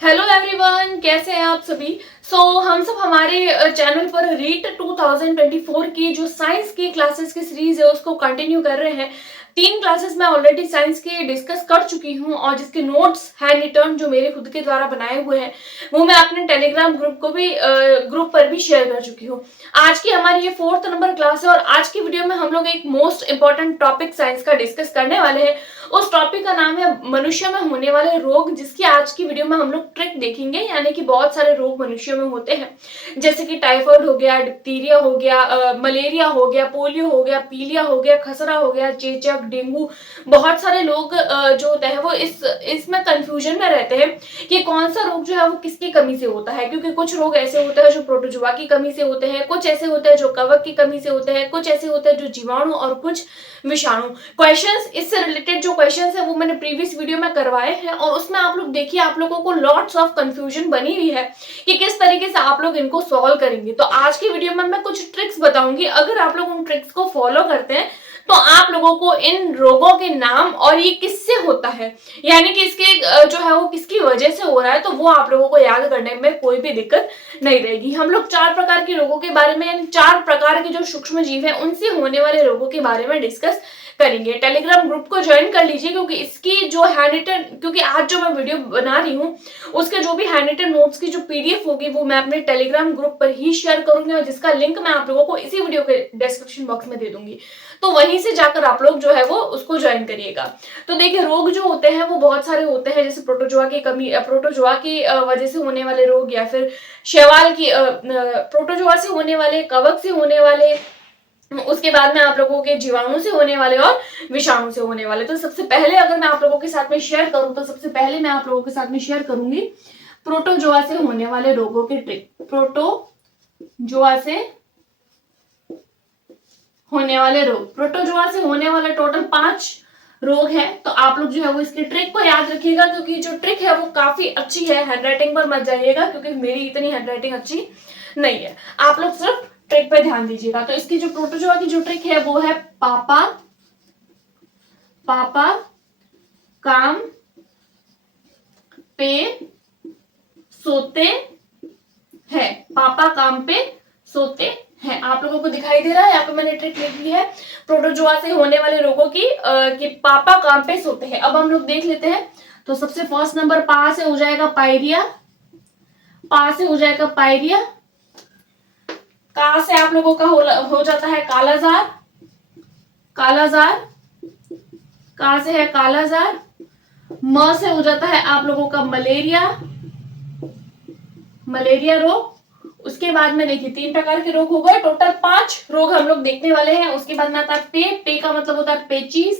Hello everyone, कैसे हैं आप सभी। हम सब हमारे चैनल पर रीट 2024 की जो साइंस की क्लासेस की सीरीज है उसको कंटिन्यू कर रहे हैं। 3 क्लासेस मैं ऑलरेडी साइंस के डिस्कस कर चुकी हूं और जिसके नोट्स हैंड रिटर्न जो मेरे खुद के द्वारा बनाए हुए हैं वो मैं अपने टेलीग्राम ग्रुप पर भी शेयर कर चुकी हूँ। आज की हमारी ये 4th नंबर क्लास है और आज की वीडियो में हम लोग एक मोस्ट इंपॉर्टेंट टॉपिक साइंस का डिस्कस करने वाले हैं। उस टॉपिक का नाम है मनुष्य में होने वाले रोग, जिसकी आज की वीडियो में हम लोग ट्रिक देखेंगे। यानी कि बहुत सारे रोग मनुष्यों में होते हैं, जैसे कि टाइफाइड हो गया, डिप्थीरिया हो गया, मलेरिया हो गया, पोलियो हो गया, पीलिया हो गया, खसरा हो गया, चेचक, डेंगू। बहुत सारे लोग जो होते हैं वो इसमें कंफ्यूजन में रहते हैं कि कौन सा रोग जो है वो किसकी कमी से होता है, क्योंकि कुछ रोग ऐसे होते हैं जो प्रोटोजोआ की कमी से होते हैं, कुछ ऐसे होते हैं जो कवक की कमी से होते हैं, कुछ ऐसे होते हैं जो जीवाणु और कुछ विषाणु। क्वेश्चंस इससे रिलेटेड जो क्वेश्चंस है वो मैंने प्रीवियस वीडियो में करवाए हैं और उसमें आप लोग देखिए, आप लोगों को लॉट्स ऑफ कंफ्यूजन बनी हुई है कि किस तरीके से आप लोग इनको सॉल्व करेंगे। तो आज की वीडियो में मैं कुछ ट्रिक्स बताऊंगी। अगर आप लोग उन ट्रिक्स को फॉलो करते हैं तो आप लोगों को इन रोगों के नाम और ये किससे होता है, यानी कि इसके जो है वो किसकी वजह से हो रहा है, तो वो आप लोगों को याद करने में कोई भी दिक्कत नहीं रहेगी। हम लोग 4 प्रकार के रोगों के बारे में, यानी 4 प्रकार के जो सूक्ष्म जीव है उनसे होने वाले रोगों के बारे में डिस्कस करेंगे। टेलीग्राम ग्रुप को ज्वाइन कर लीजिए, क्योंकि इसकी जो हैंड रिटन, क्योंकि आज जो मैं वीडियो बना रही हूँ उसके जो भी हैंड रिटन नोट्स की जो पीडीएफ होगी वो मैं अपने टेलीग्राम ग्रुप पर ही शेयर करूंगी और जिसका लिंक मैं आप लोगों को इसी वीडियो के डिस्क्रिप्शन बॉक्स में दे दूंगी। तो वहीं से जाकर आप लोग जो है वो उसको ज्वाइन करिएगा। तो देखिए, रोग जो होते हैं वो बहुत सारे होते हैं, जैसे प्रोटोजोआ की कमी, प्रोटोजोआ की वजह से होने वाले रोग, या फिर शैवाल की प्रोटोजोआ से होने वाले, कवक से होने वाले, उसके बाद में आप लोगों के जीवाणु से होने वाले और विषाणु से होने वाले। तो सबसे पहले अगर मैं आप लोगों के साथ में शेयर करूं तो सबसे पहले मैं आप लोगों के साथ में शेयर करूंगी प्रोटोजोआ से होने वाले रोगों के ट्रिक। प्रोटोजोआ से होने वाले रोग, प्रोटोजोआ से होने वाले टोटल 5 रोग है। तो आप लोग जो है वो इसके ट्रिक को याद रखिएगा, क्योंकि जो ट्रिक है वो काफी अच्छी है। हैंडराइटिंग पर मत जाइएगा, क्योंकि मेरी इतनी हैंडराइटिंग अच्छी नहीं है। आप लोग सिर्फ ट्रिक पे ध्यान दीजिएगा। तो इसकी जो प्रोटोजोआ की जो ट्रिक है वो है पापा पापा काम पे सोते हैं। पापा काम पे सोते हैं। आप लोगों को दिखाई दे रहा है, यहाँ पे मैंने ट्रिक लिख ली है प्रोटोजोआ से होने वाले रोगों की कि पापा काम पे सोते हैं। अब हम लोग देख लेते हैं। तो सबसे फर्स्ट नंबर पा से हो जाएगा पायरिया, पा से हो जाएगा पायरिया। का से आप लोगों का हो जाता है कालाजार, कालाजार। का से है कालाजार। म से हो जाता है आप लोगों का मलेरिया, मलेरिया रोग। उसके बाद में देखिए 3 प्रकार के रोग हो गए, टोटल 5 रोग हम लोग देखने वाले हैं। उसके बाद में आता है पे, पे का मतलब होता है पेचिस,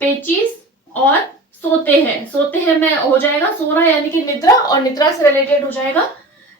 पेचिस। और सोते हैं, सोते हैं में हो जाएगा सोना यानी कि निद्रा, और निद्रा से रिलेटेड हो जाएगा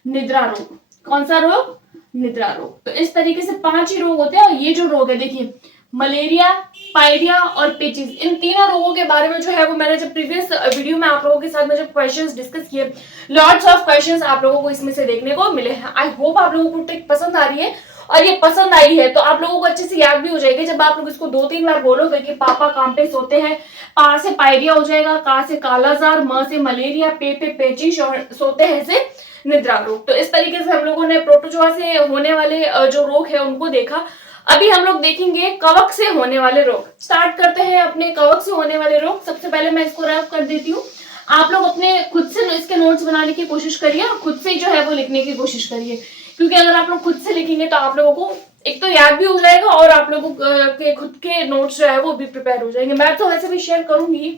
निद्रा रोग। कौन सा रोग? निद्रा रोग। तो इस तरीके से 5 ही रोग होते हैं। और ये जो रोग है देखिए, मलेरिया, पायरिया और पेचिस, इन तीनों रोगों के बारे में जो है वो मैंने जब प्रीवियस वीडियो में आप लोगों के साथ में जब क्वेश्चंस डिस्कस किए, लॉट्स ऑफ क्वेश्चंस आप लोगों को इसमें से देखने को मिले हैं। आई होप आप लोगों को ट्रिक पसंद आ रही है, और ये पसंद आई है तो आप लोगों को अच्छे से याद भी हो जाएगी जब आप लोग इसको 2-3 बार बोलोगे कि पापा काम पे सोते हैं। पा से पायरिया हो जाएगा, का से कालाजार, म से मलेरिया, पे पेचिस और सोते हैं से निद्रा रोग। तो इस तरीके से हम लोगों ने प्रोटोजोआ से होने वाले जो रोग है उनको देखा। अभी हम लोग देखेंगे कवक से होने वाले रोग। स्टार्ट करते हैं अपने कवक से होने वाले रोग। सबसे पहले मैं इसको रफ कर देती हूँ। आप लोग अपने खुद से इसके नोट्स बनाने की कोशिश करिए और खुद से जो है वो लिखने की कोशिश करिए, क्योंकि अगर आप लोग खुद से लिखेंगे तो आप लोगों को एक तो याद भी हो जाएगा और आप लोगों के खुद के नोट्स जो है वो भी प्रिपेयर हो जाएंगे। मैं तो वैसे भी शेयर करूंगी।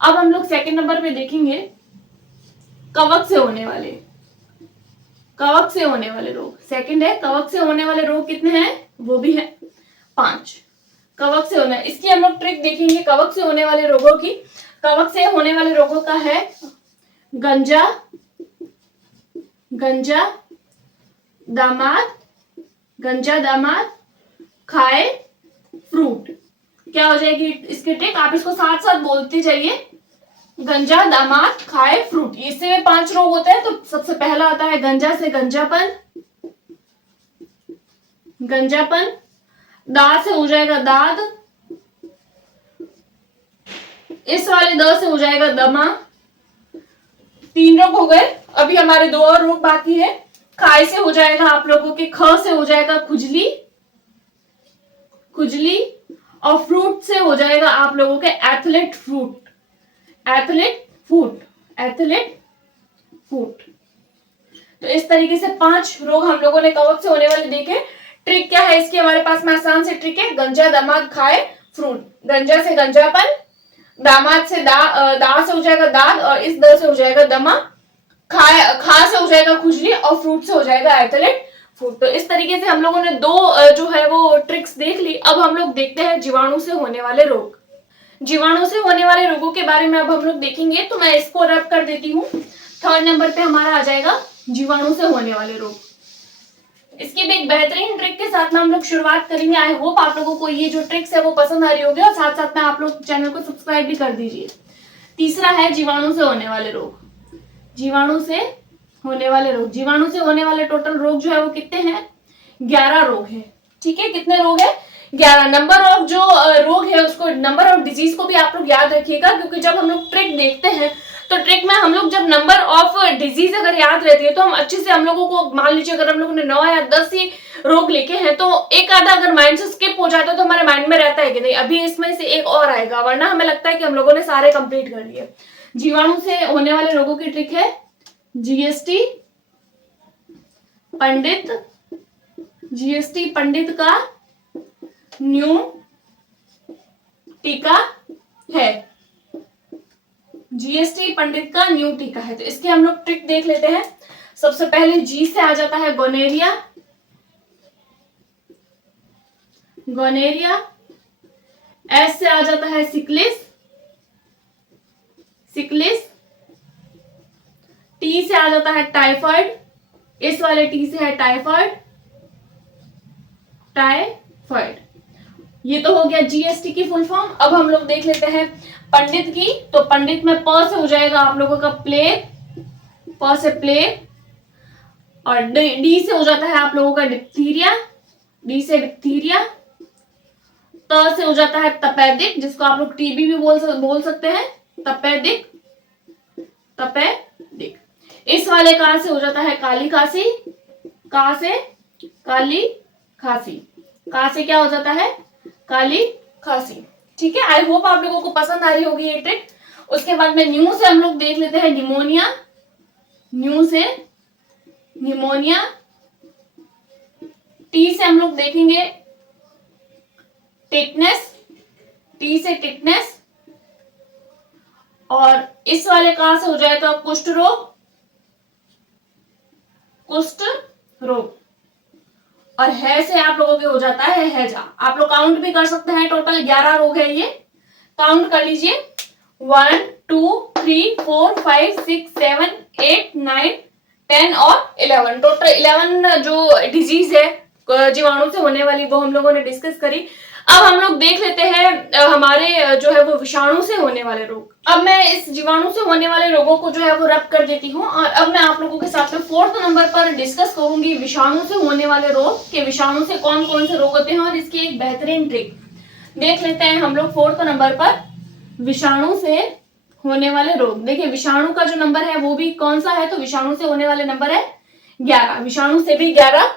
अब हम लोग सेकंड नंबर पे देखेंगे कवक से होने वाले, कवक से होने वाले रोग। सेकंड है कवक से होने वाले रोग। कितने हैं? वो भी है 5। कवक से होने, इसकी हम लोग ट्रिक देखेंगे कवक से होने वाले रोगों की। कवक से होने वाले रोगों का है गंजा, गंजा दामाद, गंजा दामाद खाए फ्रूट। क्या हो जाएगी इसकी ट्रिक? आप इसको साथ साथ बोलते जाइए, गंजा दामाद खाए फ्रूट। इससे 5 रोग होते हैं। तो सबसे पहला आता है गंजा से गंजापन, गंजापन। दा से हो जाएगा दाद, इस वाले द से हो जाएगा दमा, 3 रोग हो गए, अभी हमारे 2 और रोग बाकी है। खाए से हो जाएगा आप लोगों के, ख से हो जाएगा खुजली, खुजली, और फ्रूट से हो जाएगा आप लोगों के एथलेट फ्रूट, एथलेट फूट, एथलेट फूट। तो इस तरीके से 5 रोग हम लोगों ने कवक से होने वाले देखे। ट्रिक क्या है इसकी, हमारे पास में आसान से ट्रिक है, गंजा, दामाद, खाए, फ्रूट। गंजा से गंजापन, दामाद से दा से हो जाएगा दाद, और इस द से हो जाएगा दमा, खा से हो जाएगा खुजली, और फ्रूट से हो जाएगा एथलेट फूट। तो इस तरीके से हम लोगों ने 2 जो है वो ट्रिक्स देख ली। अब हम लोग देखते हैं जीवाणु से होने वाले रोग। जीवाणु से होने वाले रोगों के बारे में अब हम लोग देखेंगे, तो मैं इसको रब कर देती हूँ। 3rd नंबर पे हमारा आ जाएगा जीवाणु से होने वाले रोग। इसकी भी एक बेहतरीन ट्रिक के साथ में हम लोग शुरुआत करेंगे। आई होप आप लोगों को ये जो ट्रिक्स है वो पसंद आ रही होगी, और साथ साथ में आप लोग चैनल को सब्सक्राइब भी कर दीजिए। तीसरा है जीवाणु से होने वाले रोग। जीवाणु से होने वाले रोग, जीवाणु से होने वाले टोटल रोग जो है वो कितने हैं? 11 रोग है। ठीक है, कितने रोग है? 11। नंबर ऑफ जो रोग है उसको, नंबर ऑफ डिजीज को भी आप लोग याद रखिएगा, क्योंकि जब हम लोग ट्रिक देखते हैं तो ट्रिक में हम लोग जब नंबर ऑफ डिजीज अगर याद रहती है तो हम अच्छे से, हम लोगों को मान लीजिए अगर हम लोगों ने 9 या 10 ही रोग लिखे हैं तो एक आधा अगर माइंड से स्किप हो जाता है तो हमारे माइंड में रहता है कि नहीं अभी इसमें से एक और आएगा, वरना हमें लगता है कि हम लोगों ने सारे कंप्लीट कर लिए। जीवाणु से होने वाले रोगों की ट्रिक है जीएसटी पंडित, जीएसटी पंडित का न्यू टीका है, जीएसटी पंडित का न्यू टीका है। तो इसके हम लोग ट्रिक देख लेते हैं। सबसे पहले जी से आ जाता है गोनेरिया, गोनेरिया। एस से आ जाता है सिकलिस, सिकलिस। टी से आ जाता है टाइफाइड, इस वाले टी से है टाइफाइड, टाइफाइड। ये तो हो गया जीएसटी की फुल फॉर्म। अब हम लोग देख लेते हैं पंडित की। तो पंडित में प से हो जाएगा आप लोगों का प्लेग, प से प्लेग, और डी से हो जाता है आप लोगों का डिप्थीरिया, डी से डिप्थीरिया। त से हो जाता है तपेदिक, जिसको आप लोग टीबी भी बोल सकते हैं, तपेदिक, तपेदिक। इस वाले का से हो जाता है काली खांसी, का से काली खांसी, का से क्या हो जाता है? काली खांसी। ठीक है, आई होप आप लोगों को पसंद आ रही होगी ये ट्रिक। उसके बाद में न्यू से हम लोग देख लेते हैं निमोनिया, न्यू से निमोनिया। टी से हम लोग देखेंगे टिटनेस, टी से टिटनेस, और इस वाले का से हो जाएगा कुष्ठ रोग, कुष्ठ रोग। और है से आप लोगों के हो जाता है हैजा। आप लोग काउंट भी कर सकते हैं, टोटल 11 रोग है ये, काउंट कर लीजिए 1 2 3 4 5 6 7 8 9 10 और 11, टोटल 11 जो डिजीज है जीवाणु से होने वाली वो हम लोगों ने डिस्कस करी। अब हम लोग देख लेते हैं हमारे जो है वो विषाणु से होने वाले रोग। अब मैं इस जीवाणु से होने वाले रोगों को जो है वो रब कर देती हूँ, और अब मैं आप लोगों के साथ में 4th नंबर पर डिस्कस करूंगी विषाणु से होने वाले रोग, के विषाणु से कौन कौन से रोग होते हैं और इसकी एक बेहतरीन ट्रिक देख लेते हैं हम लोग 4th नंबर पर, विषाणु से होने वाले रोग। देखिए विषाणु का जो नंबर है वो भी कौन सा है, तो विषाणु से होने वाले नंबर है 11। विषाणु से भी 11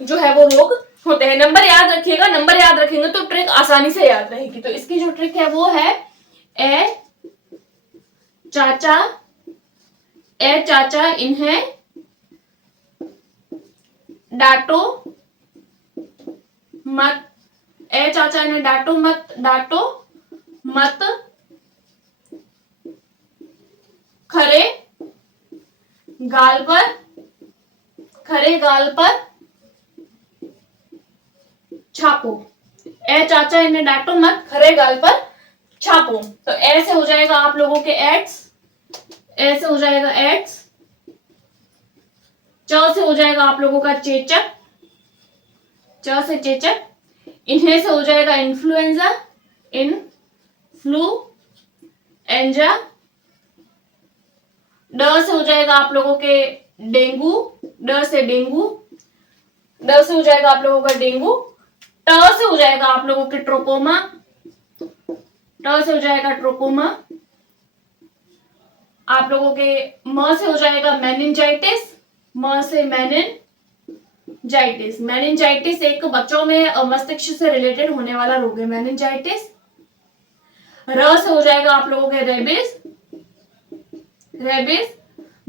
जो है वो रोग होते हैं। नंबर याद रखिएगा, नंबर याद रखेंगे तो ट्रिक आसानी से याद रहेगी। तो इसकी जो ट्रिक है वो है ए चाचा, ए चाचा इन्हें डांटो मत, ए चाचा इन्हें डांटो मत, डांटो मत, खरे गाल पर, खरे गाल पर छापो। ए चाचा इन्हें डांटो मत, खरे गाल पर छापो। तो ऐसे हो जाएगा आप लोगों के एड्स, ऐसे हो जाएगा एड्स। च से हो जाएगा आप लोगों का चेचक, च से चेचक। इन्हें से हो जाएगा इन्फ्लुएंजा, इन्फ्लुएंजा। ड से हो जाएगा आप लोगों के डेंगू, ड से डेंगू, ड से हो जाएगा आप लोगों का डेंगू। ट से हो जाएगा आप लोगों के ट्रोकोमा, ट से हो जाएगा ट्रोकोमा। आप लोगों के म से हो जाएगा मेनिंजाइटिस, म से मेनिनजाइटिस। मेनिंजाइटिस एक बच्चों में मस्तिष्क से रिलेटेड होने वाला रोग है, मेनिंजाइटिस। र से हो जाएगा आप लोगों के रेबिस, रेबिस।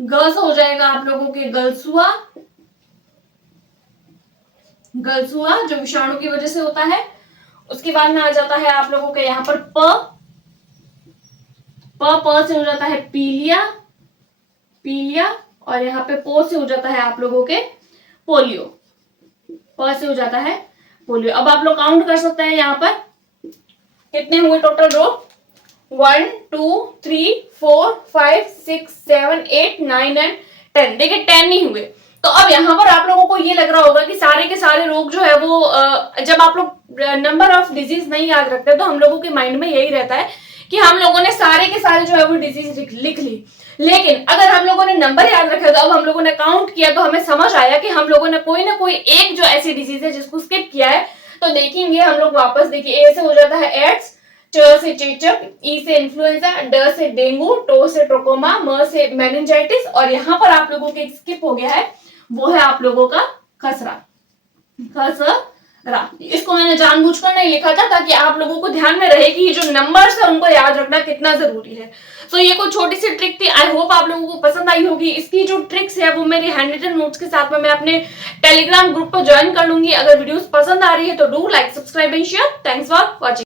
ग से हो जाएगा आप लोगों के गलसुआ, गलसुआ जो विषाणु की वजह से होता है। उसके बाद में आ जाता है आप लोगों के यहाँ पर प से हो जाता है पीलिया, पीलिया। और यहाँ पे पो से हो जाता है आप लोगों के पोलियो, प से हो जाता है पोलियो। अब आप लोग काउंट कर सकते हैं यहाँ पर कितने हुए टोटल रोग, 1 2 3 4 5 6 7 8 9 एंड 10। देखिए 10 नहीं हुए। तो अब यहाँ पर आप लोगों को ये लग रहा होगा कि सारे के सारे रोग जो है वो जब आप लोग नंबर ऑफ डिजीज नहीं याद रखते तो हम लोगों के माइंड में यही रहता है कि हम लोगों ने सारे के सारे जो है वो डिजीज लिख ली। लेकिन अगर हम लोगों ने नंबर याद रखे तो अब हम लोगों ने काउंट किया तो हमें समझ आया कि हम लोगों ने कोई ना कोई एक जो ऐसी डिजीज है जिसको स्किप किया है। तो देखेंगे हम लोग वापस, देखिए ए से हो जाता है एड्स, च से चेचक, ई से इन्फ्लुएंजा, ड से डेंगू, टो से ट्रोकोमा, म से मेनिंजाइटिस। और यहाँ पर आप लोगों के स्किप हो गया है, वो है आप लोगों का खसरा, खसरा। इसको मैंने जानबूझकर नहीं लिखा था ताकि आप लोगों को ध्यान में रहे कि जो नंबर्स है उनको याद रखना कितना जरूरी है। तो ये कोई छोटी सी ट्रिक थी, आई होप आप लोगों को पसंद आई होगी। इसकी जो ट्रिक्स है वो मेरी हैंड रिटन नोट्स के साथ में मैं अपने टेलीग्राम ग्रुप पर ज्वाइन कर लूंगी। अगर वीडियोस पसंद आ रही है तो do like, subscribe and share. Thanks for watching.